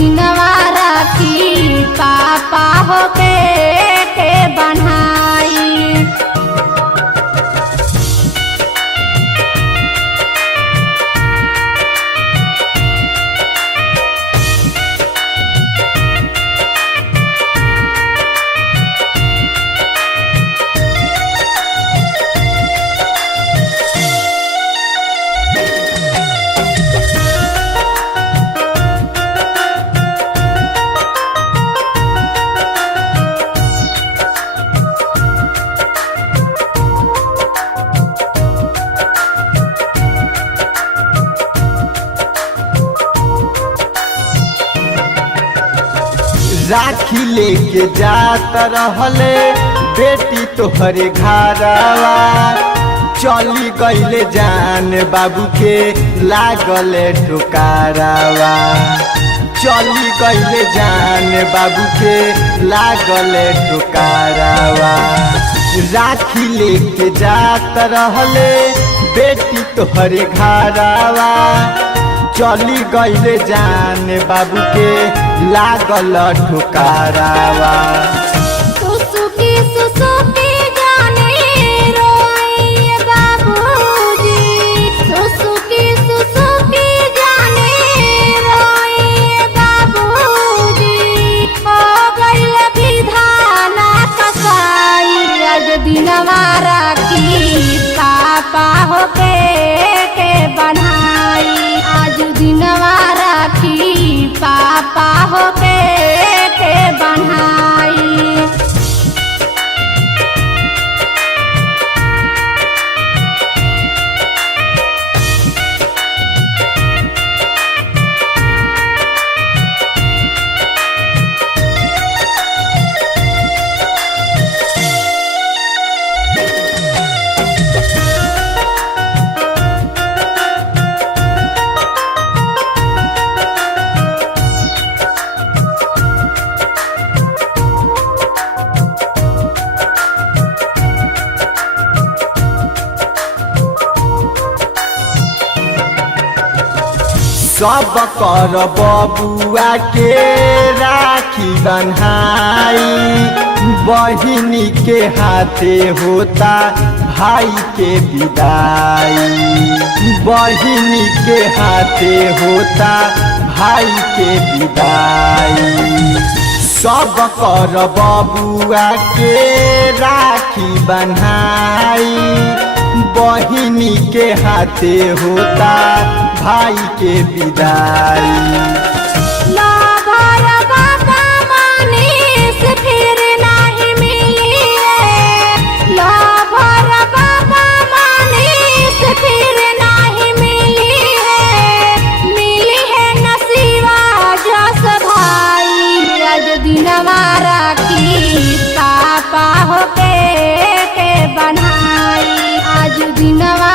दिनवा राखी पापा होके के बनाई। राखी लेके जात रहले बेटी तोहरे घरवा, चली गईले जान बाबू के लागले ठुकारावा। चली गईले जान बाबू के लागले ठुकारावा। राखी लेके जात रहले बेटी तोहरे घरवा, चली गईले जान बाबू के लागल ठुकारावा। सुसुकी सुसुकी जाने रोइए बाबूजी, सुसुकी सुसुकी जाने रोइए बाबूजी। हो गइल विधाना कसाई आज दिनवा राखी पापा होके के बनाई। आज दिनवा राखी पापा होके के बनाई। सब कर बबुआ के राखी बन्हाई, बहिनी के हाथे होता भाई के विदाई। बहिनी के हाथे होता भाई के विदाई। सब कर बबुआ के राखी बन्हाई, बहिनी के हाथे होता भाई के विदाई। लाभर बाबा मनीष फिर नहीं मिली है, लाभर बाबा मनीष फिर नहीं मिली है। मिली है नसीबा जस भाई आज दिनवा राखी पापा होके के बनाई। आज दिनवा